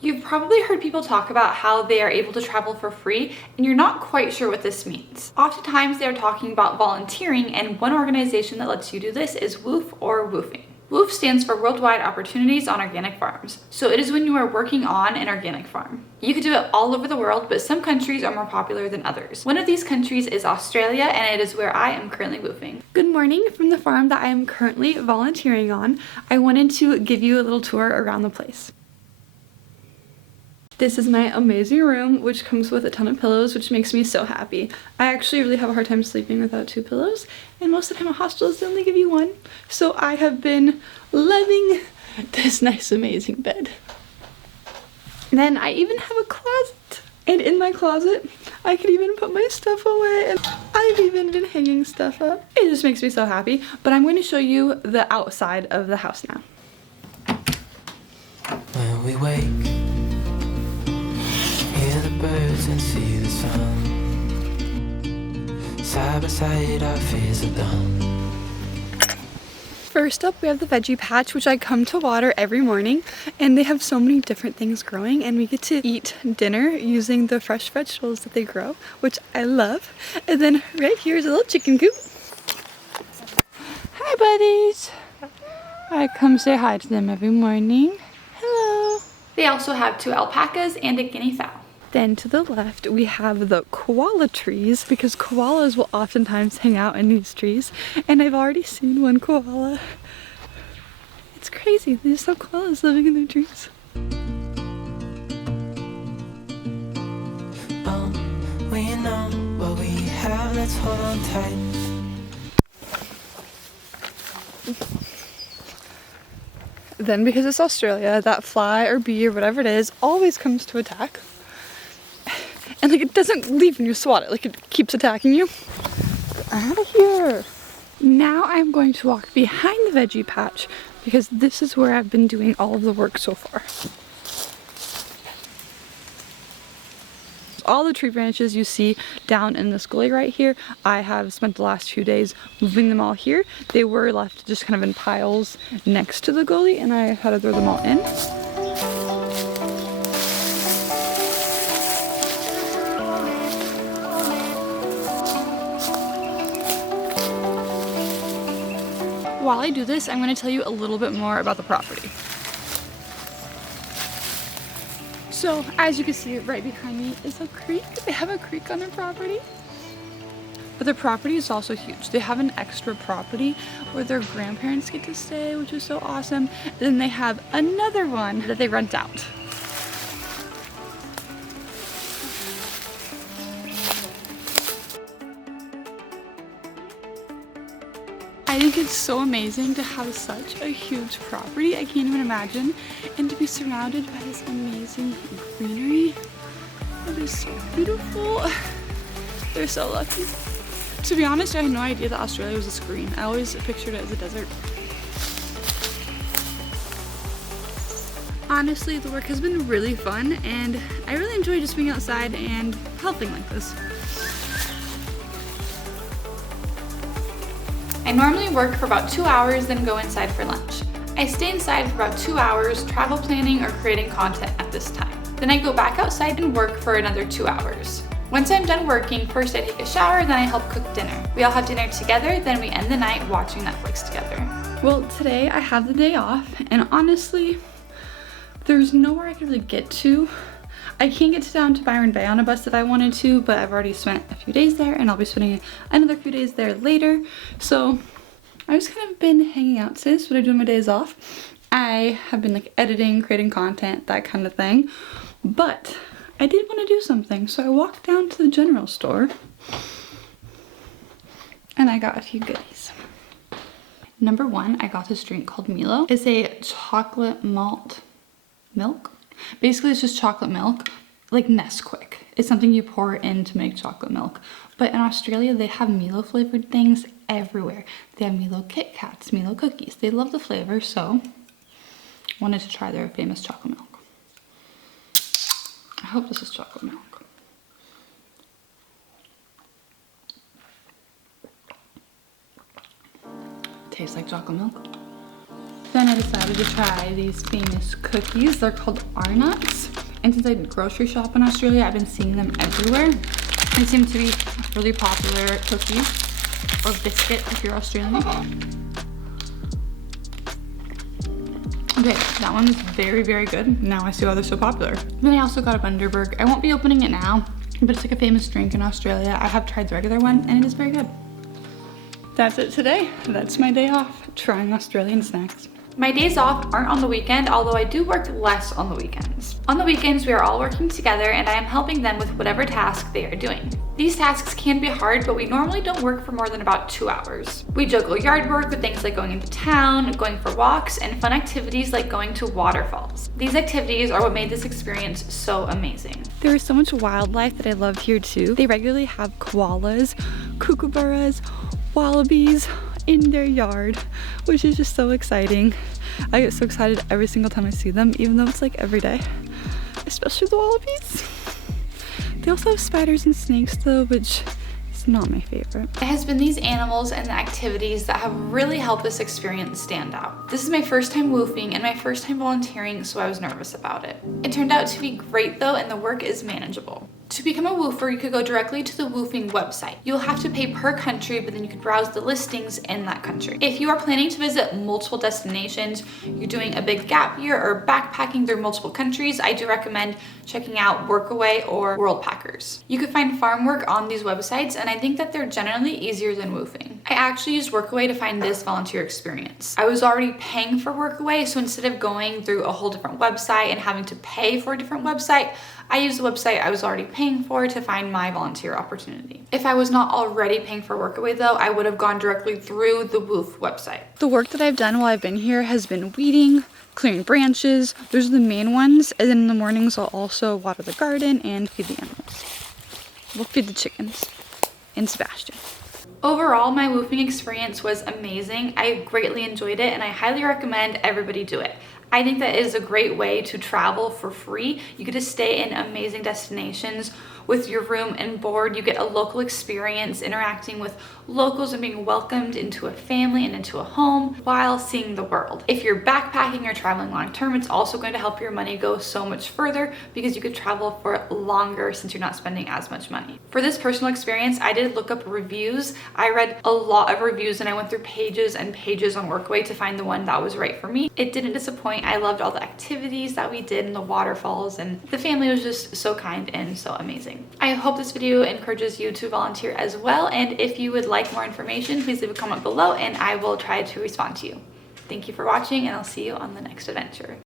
You've probably heard people talk about how they are able to travel for free, and you're not quite sure what this means. Oftentimes, they're talking about volunteering, and one organization that lets you do this is WWOOF or WWOOFing. WWOOF stands for Worldwide Opportunities on Organic Farms. So it is when you are working on an organic farm. You could do it all over the world, but some countries are more popular than others. One of these countries is Australia, and it is where I am currently WWOOFing. Good morning from the farm that I am currently volunteering on. I wanted to give you a little tour around the place. This is my amazing room, which comes with a ton of pillows, which makes me so happy. I actually really have a hard time sleeping without 2 pillows, and most of the time at hospitals they only give you 1. So I have been loving this nice, amazing bed. And then I even have a closet. And in my closet, I can even put my stuff away, and I've even been hanging stuff up. It just makes me so happy. But I'm going to show you the outside of the house now. When we wake, hear the birds and see the sun. Side by side our fears are done. First up, we have the veggie patch, which I come to water every morning, and they have so many different things growing, and we get to eat dinner using the fresh vegetables that they grow, which I love. And then right here is a little chicken coop. Hi, buddies. I come say hi to them every morning. Hello. They also have 2 alpacas and a guinea fowl. Then to the left, we have the koala trees, because koalas will oftentimes hang out in these trees, and I've already seen one koala. It's crazy, they just have koalas living in their trees. Oh, we know what we have, let's hold on tight. Then because it's Australia, that fly or bee or whatever it is always comes to attack. And like it doesn't leave when you swat it, like it keeps attacking you. Get out of here. Now I'm going to walk behind the veggie patch because this is where I've been doing all of the work so far. All the tree branches you see down in this gully right here, I have spent the last few days moving them all here. They were left just kind of in piles next to the gully, and I had to throw them all in. While I do this, I'm going to tell you a little bit more about the property. So, as you can see right behind me is a creek. They have a creek on their property. But their property is also huge. They have an extra property where their grandparents get to stay, which is so awesome. And then they have another one that they rent out. I think it's so amazing to have such a huge property. I can't even imagine. And to be surrounded by this amazing greenery. It is so beautiful. They're so lucky. To be honest, I had no idea that Australia was a screen. I always pictured it as a desert. Honestly, the work has been really fun, and I really enjoy just being outside and helping like this. I normally work for about 2 hours, then go inside for lunch. I stay inside for about 2 hours, travel planning or creating content at this time. Then I go back outside and work for another 2 hours. Once I'm done working, first I take a shower, then I help cook dinner. We all have dinner together, then we end the night watching Netflix together. Well, today I have the day off, and honestly, there's nowhere I could really get to. I can't get down to Byron Bay on a bus if I wanted to, but I've already spent a few days there, and I'll be spending another few days there later. So I've just kind of been hanging out since what I do on my days off. I have been like editing, creating content, that kind of thing. But I did want to do something, so I walked down to the general store and I got a few goodies. Number 1, I got this drink called Milo. It's a chocolate malt milk. Basically, it's just chocolate milk, like Nesquik. It's something you pour in to make chocolate milk. But in Australia, they have Milo flavored things everywhere. They have Milo Kit Kats, Milo cookies. They love the flavor, so I wanted to try their famous chocolate milk. I hope this is chocolate milk. Tastes like chocolate milk. then I decided to try these famous cookies. They're called Arnott's. And since I grocery shop in Australia, I've been seeing them everywhere. They seem to be really popular cookies, or biscuit if you're Australian. Okay, that one is very, very good. Now I see why they're so popular. Then I also got a Bundaberg. I won't be opening it now, but it's like a famous drink in Australia. I have tried the regular one and it is very good. That's it today. That's my day off, trying Australian snacks. My days off aren't on the weekend, although I do work less on the weekends. On the weekends, we are all working together and I am helping them with whatever task they are doing. These tasks can be hard, but we normally don't work for more than about 2 hours. We juggle yard work with things like going into town, going for walks, and fun activities like going to waterfalls. These activities are what made this experience so amazing. There is so much wildlife that I love here too. They regularly have koalas, kookaburras, wallabies in their yard, which is just so exciting. I get so excited every single time I see them, even though it's like every day, especially the wallabies. They also have spiders and snakes though, which is not my favorite. It has been these animals and the activities that have really helped this experience stand out. This is my first time woofing and my first time volunteering, so I was nervous about it. It turned out to be great though, and the work is manageable. To become a woofer, you could go directly to the woofing website. You'll have to pay per country, but then you could browse the listings in that country. If you are planning to visit multiple destinations, you're doing a big gap year or backpacking through multiple countries, I do recommend checking out WORKAWAY or Worldpackers. You could find farm work on these websites, and I think that they're generally easier than woofing. I actually used WORKAWAY to find this volunteer experience. I was already paying for WORKAWAY, so instead of going through a whole different website and having to pay for a different website, I used the website I was already paying for to find my volunteer opportunity. If I was not already paying for WORKAWAY though, I would have gone directly through the WWOOF website. The work that I've done while I've been here has been weeding, clearing branches. Those are the main ones. And then in the mornings, I'll also water the garden and feed the animals. We'll feed the chickens and Sebastian. Overall, my woofing experience was amazing. I greatly enjoyed it and I highly recommend everybody do it. I think that is a great way to travel for free. You get to stay in amazing destinations with your room and board. You get a local experience interacting with locals and being welcomed into a family and into a home while seeing the world. If you're backpacking or traveling long term, it's also going to help your money go so much further because you could travel for longer since you're not spending as much money. For this personal experience, I did look up reviews. I read a lot of reviews and I went through pages and pages on WORKAWAY to find the one that was right for me. It didn't disappoint. I loved all the activities that we did in the waterfalls, and the family was just so kind and so amazing. I hope this video encourages you to volunteer as well, and if you would like more information, please leave a comment below and I will try to respond to you. Thank you for watching, and I'll see you on the next adventure.